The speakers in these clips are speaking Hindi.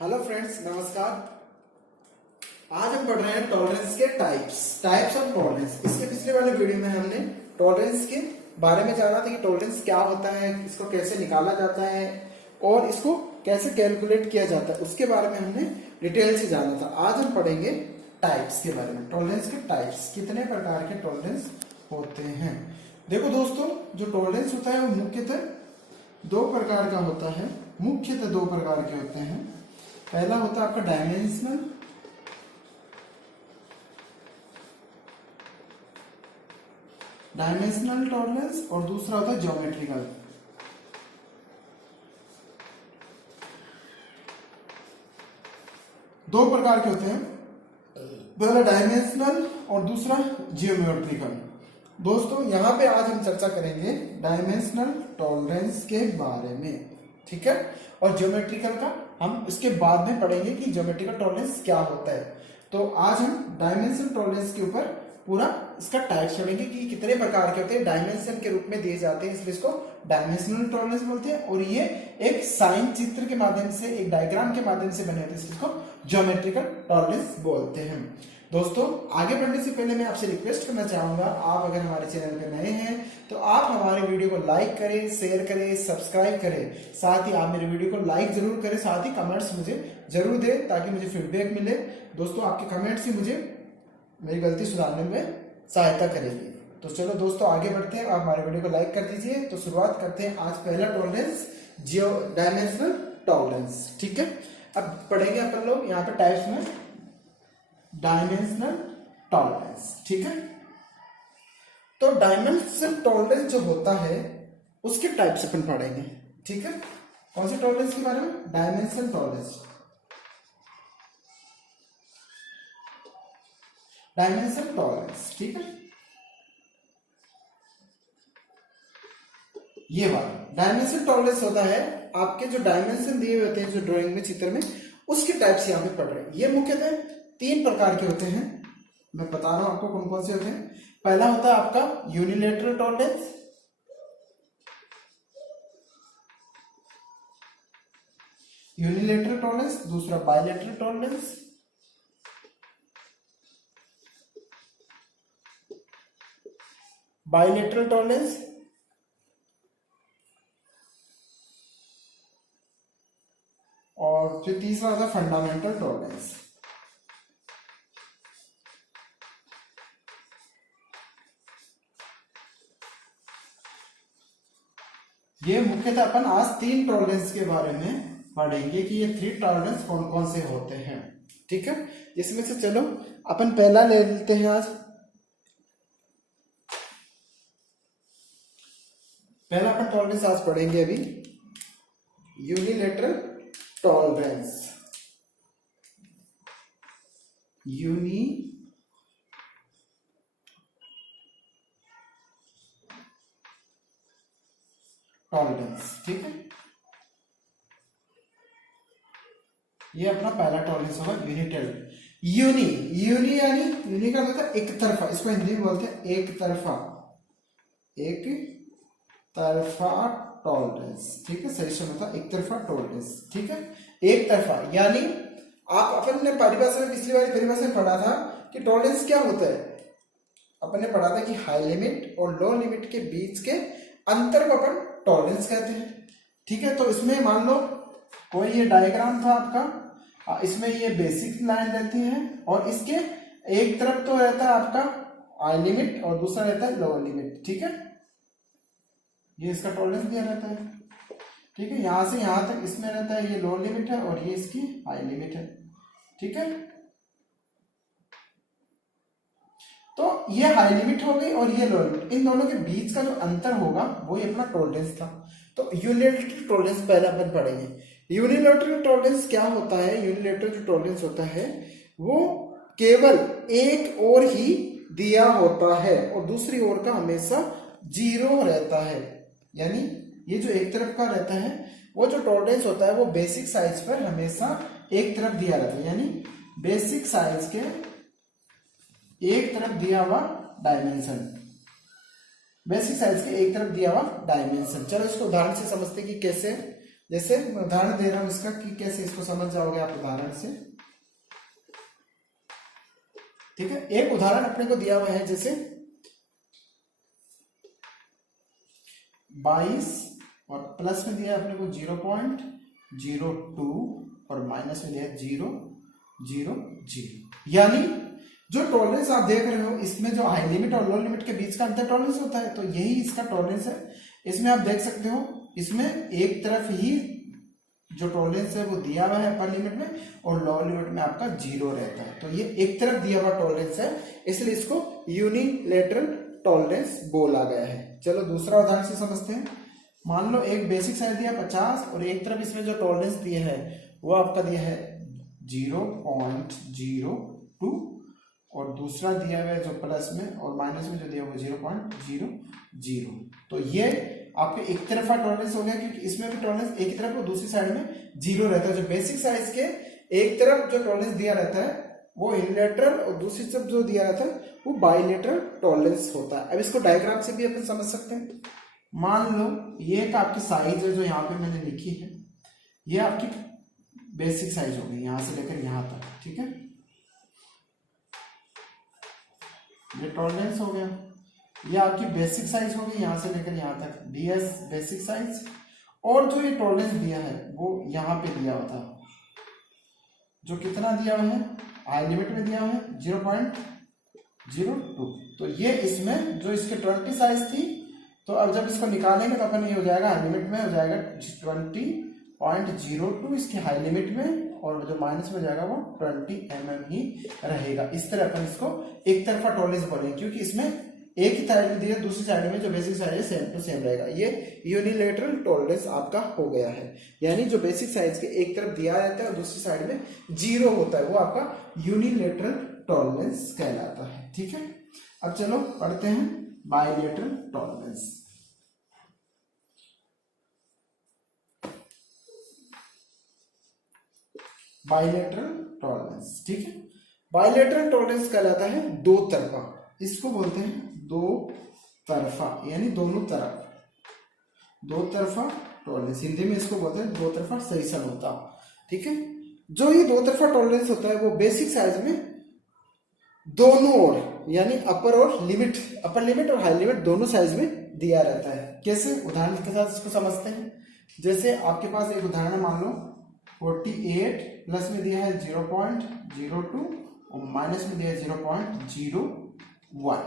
हेलो फ्रेंड्स, नमस्कार। आज हम पढ़ रहे हैं टॉलरेंस के टाइप्स ऑफ टॉलरेंस। इसके पिछले वाले वीडियो में हमने टॉलरेंस के बारे में जाना था कि टॉलरेंस क्या होता है, इसको कैसे निकाला जाता है और इसको कैसे कैलकुलेट किया जाता है, उसके बारे में हमने डिटेल से जाना था। आज हम पढ़ेंगे टाइप्स के बारे में। टॉलरेंस के टाइप्स, कितने प्रकार के टॉलरेंस होते हैं। देखो दोस्तों, जो टॉलरेंस होता है वो मुख्यतः दो प्रकार का होता है। मुख्यतः दो प्रकार के होते हैं। पहला होता है आपका डायमेंशनल टॉलरेंस और दूसरा होता है ज्योमेट्रिकल। दो प्रकार के होते हैं, पहला डायमेंशनल और दूसरा जियोमेट्रिकल। दोस्तों यहां पे आज हम चर्चा करेंगे डायमेंशनल टॉलरेंस के बारे में, ठीक है। और ज्योमेट्रिकल का हम इसके बाद में पढ़ेंगे कि ज्योमेट्रिकल टॉलरेंस क्या होता है। तो आज हम डायमेंशनल टॉलरेंस के ऊपर पूरा इसका टाइप छोड़ेंगे कि कितने प्रकार के होते हैं, डायमेंशन के रूप में दिए जाते हैं, इसलिए इसको डायमेंशनल टॉलरेंस बोलते हैं। और ये एक साइन चित्र के माध्यम से, एक डायग्राम के माध्यम से बने होते हैं, इसको ज्योमेट्रिकल टॉलरेंस बोलते हैं। दोस्तों आगे बढ़ने से पहले मैं आपसे रिक्वेस्ट करना चाहूंगा, आप अगर हमारे चैनल पे नए हैं तो आप हमारे वीडियो को लाइक करें, शेयर करें, सब्सक्राइब करें। साथ ही आप मेरे वीडियो को लाइक जरूर करें, साथ ही कमेंट्स मुझे जरूर दें ताकि मुझे फीडबैक मिले। दोस्तों आपके कमेंट्स ही मुझे मेरी गलती सुधारने में सहायता करेगी। तो चलो दोस्तों आगे बढ़ते हैं, आप हमारे वीडियो को लाइक कर दीजिए। तो शुरुआत करते हैं। आज पहला टॉलरेंस डायमेंशनल टॉलरेंस, ठीक है। अब पढ़ेंगे अपन लोग यहाँ पे टाइप्स में डायमेंशनल टॉलरेंस, ठीक है। तो डायमेंशनल टॉलरेंस जो होता है उसके टाइप्स अपन पढ़ेंगे, ठीक है। कौन से टॉलरेंस के बारे में? Dimensional tolerance. डायमेंशनल टॉलरेंस, ठीक है। ये वाला डायमेंशनल टॉलरेंस होता है, आपके जो डायमेंशन दिए हुए होते हैं जो ड्राइंग में, चित्र में, उसके टाइप्स यहां पे पढ़ रहे हैं। ये मुख्यतः तीन प्रकार के होते हैं। मैं बता रहा हूं आपको कौन कौन से होते हैं। पहला होता है आपका यूनिलैटरल टॉलरेंस, दूसरा बायलैटरल टॉलरेंस, और जो तीसरा होता है फंडामेंटल टॉलरेंस। ये मुख्यतः अपन आज तीन टॉलरेंस के बारे में पढ़ेंगे कि ये थ्री टॉलरेंस कौन कौन से होते हैं, ठीक है। इसमें से चलो अपन पहला ले लेते हैं। आज पहला अपन टॉलरेंस आज पढ़ेंगे अभी, यूनिलैटरल टॉलरेंस। टॉलरेंस, ठीक है। ये अपना पहला टॉलरेंस होगा यूनिलैटरल। यूनी का मतलब एक तरफा, इसको हिंदी में बोलते हैं एक तरफा टॉलरेंस, ठीक है। सही शब्द था एक तरफा टॉलरेंस, ठीक है। एक तरफा यानी आप अपन ने परिभाषा में, पिछली बार परिभाषा में पढ़ा था कि टॉलरेंस क्या होता है। अपन ने पढ़ा था कि हाई लिमिट और लो लिमिट के बीच के अंतर को अपन टॉलरेंस कहते हैं, ठीक है। तो इसमें मान लो कोई ये डायग्राम था आपका, इसमें ये बेसिक लाइन रहती है और इसके एक तरफ तो रहता है आपका हाई लिमिट और दूसरा रहता है लोअर लिमिट, ठीक है। ये इसका टॉलरेंस दिया रहता है, ठीक है। यहां से यहां तक इसमें रहता है, ये लोअर लिमिट है और ये इसकी हाई लिमिट है, ठीक है। तो ये हाई लिमिट हो गई और ये लोअर लिमिट, इन दोनों के बीच का जो अंतर होगा वो ये अपना टॉलरेंस था। तो यूनिलैटरल टॉलरेंस पहले अपन पढ़ेंगे। यूनिलैटरल टॉलरेंस क्या होता है? यूनिलैटरल जो टॉलरेंस होता है वो केवल एक ओर ही दिया होता है और दूसरी ओर का हमेशा जीरो रहता है। यानी ये जो एक तरफ का रहता है, वो जो टॉलरेंस होता है वो बेसिक साइज पर हमेशा एक तरफ दिया रहता है, यानी बेसिक साइज के एक तरफ दिया हुआ डायमेंशन, बेसिक साइज के एक तरफ दिया हुआ डायमेंशन। चलो इसको उदाहरण से समझते कि कैसे। जैसे मैं उदाहरण दे रहा हूं इसका कि कैसे इसको समझ जाओगे आप उदाहरण से। ठीक है, एक उदाहरण अपने को दिया हुआ है, जैसे 22 और प्लस में दिया है अपने को 0.02 और माइनस में दिया है 0.00। यानी जो टॉलरेंस आप देख रहे हो इसमें जो हाई लिमिट और लो लिमिट के बीच का अंतर टॉलरेंस होता है, तो यही इसका टॉलरेंस है। इसमें आप देख सकते हो इसमें एक तरफ ही जो टॉलरेंस है वो दिया हुआ है अपर लिमिट में, और लोअर लिमिट में आपका 0 रहता है। तो ये एक तरफ दिया हुआ टॉलरेंस है, इसलिए इसको यूनिलैटरल टॉलरेंस बोला गया है। चलो दूसरा उदाहरण से समझते हैं। मान लो एक बेसिक साइज दिया 50 और एक तरफ इसमें जो टॉलरेंस दिया है वो आपका दिया है 0.02 और दूसरा दिया हुआ है जो प्लस में और माइनस में जो दिया हुआ 0.00। तो ये आपके एक तरफा टॉलरेंस हो गया, क्योंकि इसमें भी टॉलरेंस एक ही तरफ और दूसरी साइड में 0 रहता है। जो बेसिक साइज के एक तरफ जो टॉलरेंस दिया रहता है वो यूनिलैटरल और दूसरी तरफ जो दिया रहता है वो बाइलेटरल टॉलरेंस होता है। अब इसको डायग्राम से भी अपन समझ सकते हैं। मान लो ये एक आपकी साइज है जो यहाँ पे मैंने लिखी है, ये आपकी बेसिक साइज हो गई यहां से लेकर यहां तक। ठीक है, ये टॉलरेंस हो गया। ये आपकी बेसिक साइज हो गई यहां से लेकर यहां तक, DS बेसिक साइज। और जो ये टॉलरेंस दिया है वो यहां पे दिया हुआ था, जो कितना दिया हुआ है हाई लिमिट में दिया हुआ है 0.02। तो ये इसमें जो इसके 20 साइज थी, तो अब जब इसको निकालेंगे तो अपन ये हो जाएगा हाई लिमिट में हो जाएगा 20.02 इसकी हाई लिमिट में, और जो माइनस में जाएगा वो 20 mm ही रहेगा। इस तरह अपन इसको एक तरफा टॉलरेंस बोलेंगे, क्योंकि इसमें एक ही साइड में दिया, दूसरी साइड में जो बेसिक साइज है सेम टू सेम रहेगा। ये यूनिलैटरल टॉलरेंस आपका हो गया है। यानी जो बेसिक साइज के एक तरफ दिया रहता है और दूसरी साइड में 0 होता है, वो आपका यूनिलैटरल टॉलरेंस कहलाता है। ठीक है, अब चलो पढ़ते हैं बाइलेटरल टॉलरेंस। बाइलेटरल टॉलरेंस, ठीक है, बाइलेटरल टॉलरेंस कहलाता है दो तरफा। इसको बोलते हैं दो तरफा, यानी दोनों तरफ, दो तरफा टॉलरेंस। हिंदी में इसको बोलते हैं दो तरफा सहिष्णुता। ठीक है, जो ये दो तरफा टॉलरेंस होता है वो बेसिक साइज में दोनों ओर, यानी अपर और लिमिट, अपर लिमिट और हाई लिमिट दोनों साइज में दिया रहता है। कैसे, उदाहरण के साथ इसको समझते हैं। जैसे आपके पास एक उदाहरण है, मान लो 48 प्लस में दिया है 0.02 और माइनस में दिया है 0.01।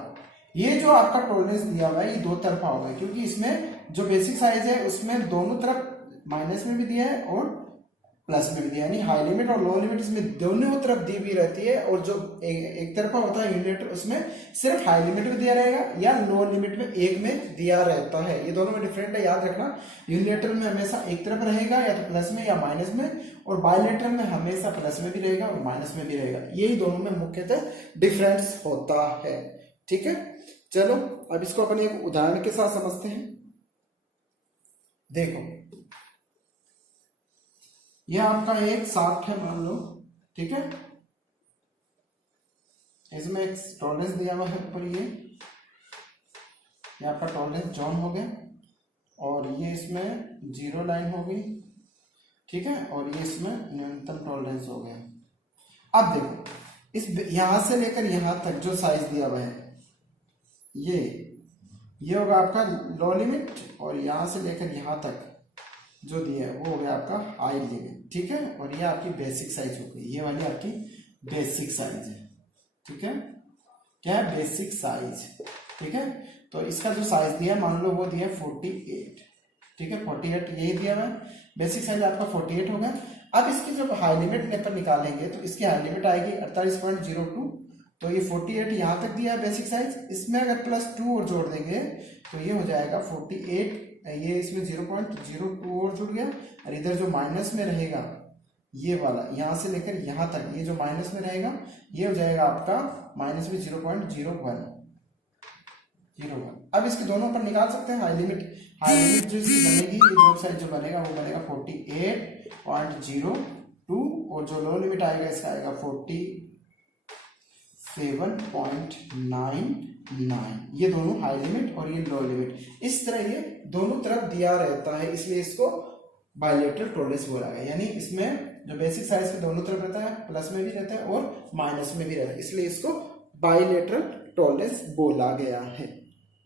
ये जो आपका टॉलरेंस दिया हुआ है ये दो तरफा होगा, क्योंकि इसमें जो बेसिक साइज है उसमें दोनों तरफ माइनस में भी दिया है और प्लस में भी दिया है, यानी हाई लिमिट और लो लिमिट इसमें दोनों तरफ दी भी रहती है। और जो एक तरफा होता है यूनिलैटरल, उसमें सिर्फ हाई लिमिट में दिया रहेगा या लो लिमिट में एक में दिया रहता है। ये दोनों में डिफरेंट है, याद रखना। यूनिलैटरल में हमेशा एक तरफ रहेगा, या तो प्लस में या माइनस में, और बाइलेटरल में हमेशा प्लस में भी रहेगा और माइनस में भी रहेगा। यही दोनों में मुख्यतः डिफरेंस होता है। ठीक है, चलो अब इसको अपन एक उदाहरण के साथ समझते हैं। देखो, यह आपका एक शाफ्ट है मान लो, ठीक है, इसमें एक टॉलरेंस दिया हुआ है ऊपर, ये आपका टॉलरेंस जोन हो गया, और ये इसमें 0 लाइन हो गई। ठीक है, और ये इसमें न्यूनतम टॉलरेंस हो गया। अब देखो, इस यहां से लेकर यहां तक जो साइज दिया हुआ है ये होगा आपका लो लिमिट, और यहां से लेकर यहां तक जो दिया है वो हो गया आपका हाई लिमिट। ठीक है, और ये आपकी बेसिक साइज हो गई, ये वाली आपकी बेसिक साइज है। ठीक है, क्या है, बेसिक साइज। ठीक है, तो इसका जो साइज दिया है मान लो वो दिया 48। ठीक है, 48 यही दिया हुआ है, बेसिक साइज आपका 48 होगा। अब इसकी जब हाई लिमिट पर निकालेंगे तो इसकी हाई लिमिट आएगी 48.02, तो ये 48 यहाँ तक दिया है बेसिक साइज, इसमें अगर +2 और जोड़ देंगे तो ये हो जाएगा 48, ये इसमें 0.02 और जुड़ गया, और इधर जो माइनस में रहेगा ये वाला यहाँ से लेकर यहाँ तक, ये जो माइनस में रहेगा ये हो जाएगा आपका माइनस में 0.01। अब इसके दोनों पर निकाल सकते हैं हाई लिमिट जो इसकी बनेगी, ये जो साइज जो बनेगा वो बनेगा 48.02, और जो लो लिमिट आएगा इसका आएगा 47.99। ये दोनों हाई लिमिट और ये लो लिमिट, इस तरह ये दोनों तरफ दिया रहता है, इसलिए इसको बायलेटरल टॉलरेंस बोला गया। यानी इसमें जो बेसिक साइज के दोनों तरफ रहता है, प्लस में भी रहता है और माइनस में भी रहता है, इसलिए इसको बायलेटरल टॉलरेंस बोला गया है।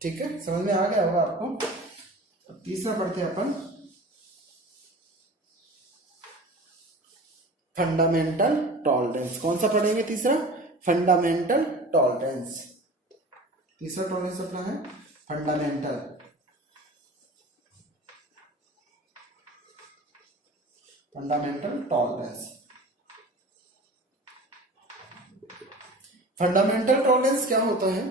ठीक है, समझ में आ गया होगा आपको। तीसरा पढ़ते हैं अपन फंडामेंटल टॉलरेंस। कौन सा पढ़ेंगे तीसरा? Fundamental tolerance. तीसरा टॉलरेंस अपना है fundamental. Fundamental tolerance. Fundamental tolerance क्या होता है?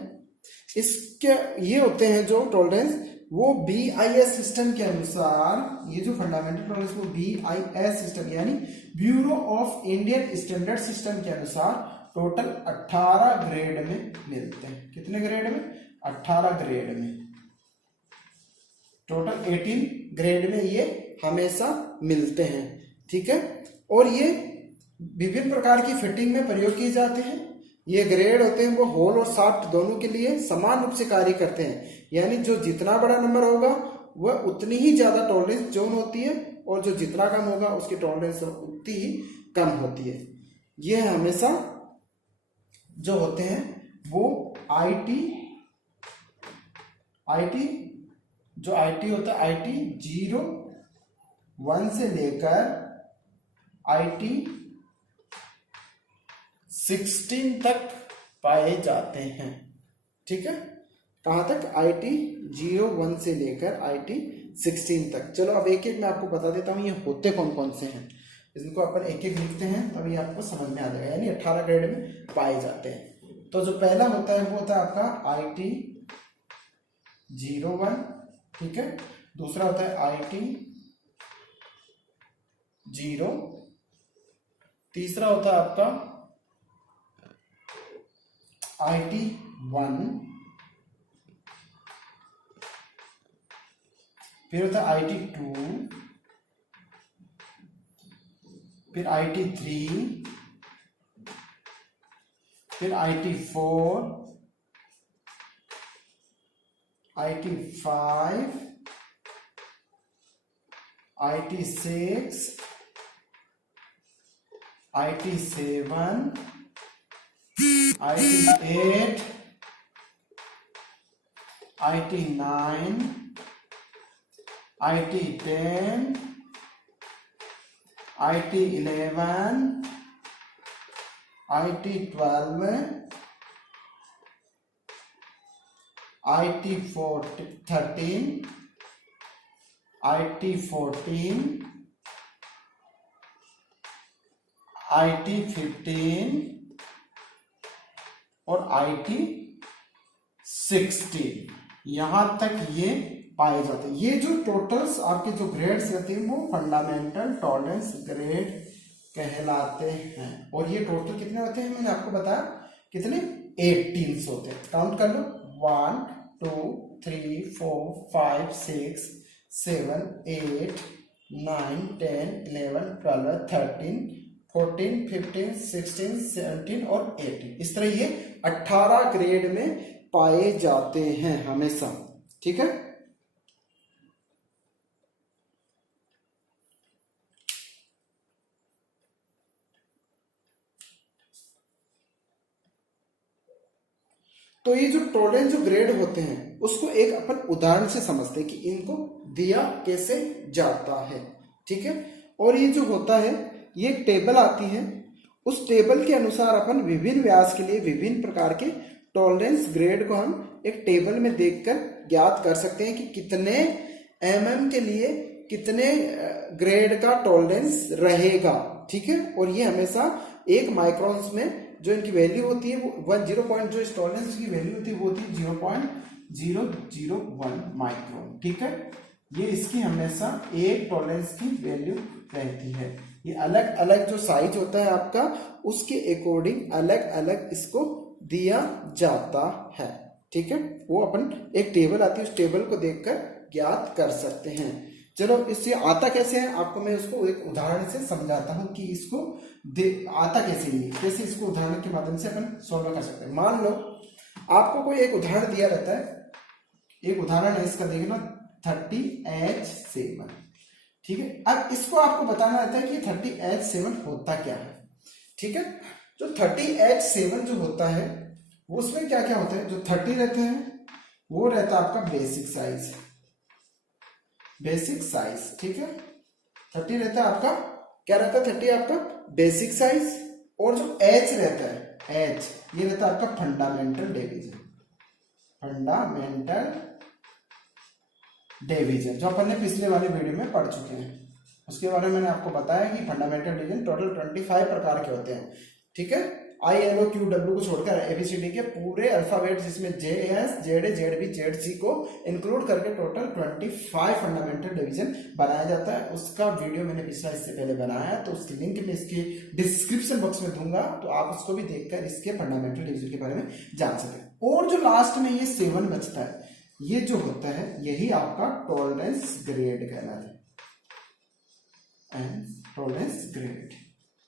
इसके ये होते हैं जो टॉलरेंस वो BIS सिस्टम के अनुसार, ये जो फंडामेंटल टॉलरेंस वो BIS सिस्टम यानी bureau of Indian standard system के अनुसार टोटल 18 ग्रेड में मिलते हैं। कितने ग्रेड में? 18 ग्रेड में। टोटल 18 ग्रेड में ये हमेशा मिलते हैं। ठीक है, और ये विभिन्न प्रकार की फिटिंग में प्रयोग किए जाते हैं। ये ग्रेड होते हैं वो होल और शाफ्ट दोनों के लिए समान रूप से कार्य करते हैं। यानी जो जितना बड़ा नंबर होगा वह उतनी ही ज्यादा टॉलरेंस जोन होती है, और जो जितना कम होगा उसकी टॉलरेंस उतनी ही कम होती है। ये हमेशा जो होते हैं वो IT जो IT होता है IT 0-1 से लेकर IT 16 तक पाए जाते हैं। ठीक है, कहां तक? IT 0-1 से लेकर IT 16 तक। चलो अब एक एक मैं आपको बता देता हूं ये होते कौन कौन से हैं। इनको अपन एक एक लिखते हैं तभी आपको समझ में आ जाएगा। यानी 18 ग्रेड में पाए जाते हैं। तो जो पहला होता है वो होता है आपका IT 0-1। ठीक है, दूसरा होता है IT 0, तीसरा होता है आपका IT 1, फिर होता है IT 2, फिर IT 3, फिर IT 4, IT 5, IT 6, IT 7, IT 8, IT 9, IT 10, IT 11, IT 12, IT 13, IT 14, IT 15 और IT 16, यहां तक ये पाए जाते हैं। ये जो टोटल्स आपके जो ग्रेड्स रहते हैं वो फंडामेंटल टॉलरेंस ग्रेड कहलाते हैं। और ये टोटल कितने होते हैं मैंने आपको बताया, कितने? 18 होते हैं। काउंट कर लो, 1 2 3 4 5 6 7 8 9 10 11 12 13 14 15 16 17 और 18। इस तरह ये 18 ग्रेड में पाए जाते हैं हमेशा। ठीक है, तो ये जो टॉलरेंस जो ग्रेड होते हैं उसको एक अपन उदाहरण से समझते हैं कि इनको दिया कैसे जाता है। ठीक है, और ये जो होता है ये एक टेबल आती है, उस टेबल के अनुसार अपन विभिन्न व्यास के लिए विभिन्न प्रकार के टॉलरेंस ग्रेड को हम एक टेबल में देखकर ज्ञात कर सकते हैं कि कितने mm के लिए कितने ग्रेड का टॉलरेंस रहेगा। ठीक है, और ये हमेशा 1 माइक्रोन्स में जो इनकी वैल्यू होती है वो 0 जो इस टॉलरेंस की वैल्यू होती है वो होती है 0.001 माइक्रोन। ठीक है, ये इसकी हमेशा एक टॉलरेंस की वैल्यू रहती है। ये अलग अलग जो साइज होता है आपका उसके अकॉर्डिंग अलग अलग इसको दिया जाता है। ठीक है, वो अपन एक टेबल आती है, उस टेबल को देखकर ज्ञात कर सकते हैं। चलो इससे आता कैसे है आपको मैं उसको एक उदाहरण से समझाता हूं कि इसको आता कैसे नहीं, कैसे इसको उदाहरण के माध्यम से अपन सॉल्व कर सकते हैं। मान लो आपको कोई एक उदाहरण दिया रहता है, एक उदाहरण है इसका देखना 30H7। ठीक है। अब इसको आपको बताना रहता है कि 30H7 होता क्या है। ठीक है, जो 30H7 जो होता है वो उसमें क्या क्या होता है, जो 30 रहते हैं वो रहता है आपका बेसिक साइज, बेसिक साइज। ठीक है, 30 रहता है आपका, क्या रहता है 30 आपका बेसिक साइज, और जो H रहता है H ये रहता है आपका फंडामेंटल डिवीजन, फंडामेंटल डिवीजन जो अपन ने पिछले वाले वीडियो में पढ़ चुके हैं। उसके बारे में मैंने आपको बताया कि फंडामेंटल डिवीजन टोटल 25 प्रकार के होते हैं। ठीक है, ILOQW को छोड़कर ABCD के पूरे अल्फाबेट जिसमें JS ZA ZB ZC को इंक्लूड करके टोटल 25 फंडामेंटल डिवीजन बनाया जाता है। उसका वीडियो मैंने पिछला इससे पहले बनाया है, तो उसकी लिंक मैं इसके डिस्क्रिप्शन बॉक्स में दूंगा, तो आप उसको भी देखकर इसके फंडामेंटल डिवीजन के बारे में जान सकें। और जो लास्ट में ये 7 बचता है, ये जो होता है यही आपका टॉलरेंस ग्रेड कहलाता है, टॉलरेंस ग्रेड।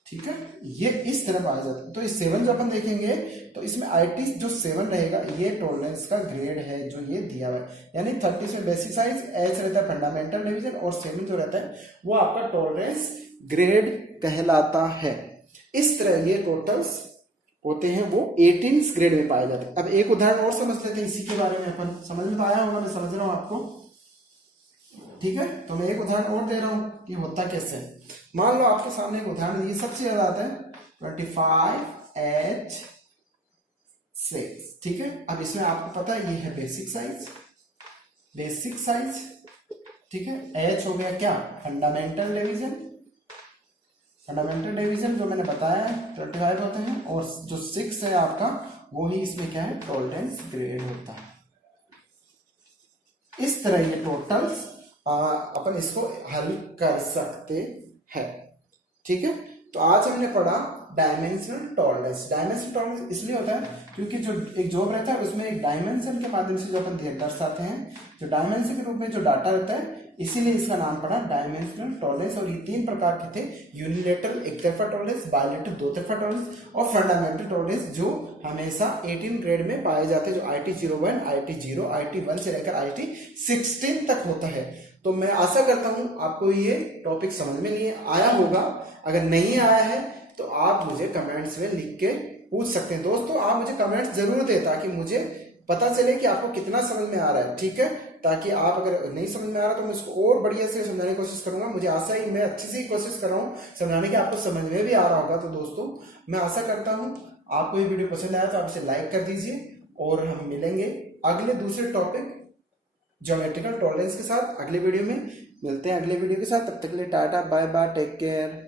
ठीक है, ये इस तरह आ जाता है। तो इस 7 जो अपन देखेंगे तो इसमें IT जो 7 रहेगा ये टॉलरेंस का ग्रेड है जो ये दिया हुआ है, यानी 30 में बेसिक साइज, H रहता है फंडामेंटल डिवीजन, और 7 जो रहता है वो आपका टॉलरेंस ग्रेड कहलाता है। इस तरह ये टोटल्स होते हैं वो 18 ग्रेड में पाए जाते हैं। अब एक उदाहरण और समझ लेते हैं इसी के बारे में, अपन समझ में आया होगा, मैं समझ रहा हूं आपको। ठीक है, तो मैं एक उदाहरण और दे रहा हूं कि होता कैसे है। मान लो आपके सामने एक उदाहरण, ये सबसे ज्यादा आता है 25H6। ठीक है, अब इसमें आपको पता है ये है बेसिक साइज, बेसिक साइज। ठीक है, H हो गया क्या, फंडामेंटल डिवीजन, फंडामेंटल डिवीजन जो मैंने बताया 25 होते हैं, और जो 6 है आपका वो ही इसमें क्या है, टॉलरेंस ग्रेड होता है। इस तरह ये टोटल्स अपन इसको हल कर सकते हैं। ठीक है, तो आज हमने पढ़ा डायमेंशनल टॉलरेंस। डायमेंशनल टॉलरेंस इसलिए होता है क्योंकि जो एक जॉब रहता है उसमें एक डायमेंशन के माध्यम से जो अपन दर्शाते हैं, जो डायमेंशन के रूप में जो डाटा रहता है, इसीलिए इसका नाम पड़ा डायमेंशनल टॉलरेंस। और ये 3 प्रकार के थे, यूनिलेटरल एक तरफा टॉलरेंस, बायलेटरल दो तरफा टॉलरेंस, और फंडामेंटल टॉलरेंस जो हमेशा 18 ग्रेड में पाए जाते हैं, जो IT01, IT0, IT1 से लेकर IT16 तक होता है। तो मैं आशा करता हूं आपको ये टॉपिक समझ में नहीं आया होगा। अगर नहीं आया है तो आप मुझे कमेंट्स में लिख के पूछ सकते हैं। दोस्तों आप मुझे कमेंट्स जरूर दें ताकि मुझे पता चले कि आपको कितना समझ में आ रहा है। ठीक है, ताकि आप अगर नहीं समझ में आ रहा तो मैं इसको और बढ़िया से समझाने की कोशिश करूंगा। मुझे आशा ही, मैं अच्छी सी कोशिश कर रहा हूँ समझाने की, आपको समझ में भी आ रहा होगा। तो दोस्तों मैं आशा करता हूँ आपको ये वीडियो पसंद आया तो आप इसे लाइक कर दीजिए, और हम मिलेंगे अगले दूसरे टॉपिक ज्योमेट्रिकल टॉलरेंस के साथ अगले वीडियो में। मिलते हैं अगले वीडियो के साथ, तब तक के लिए tata bye bye, take care.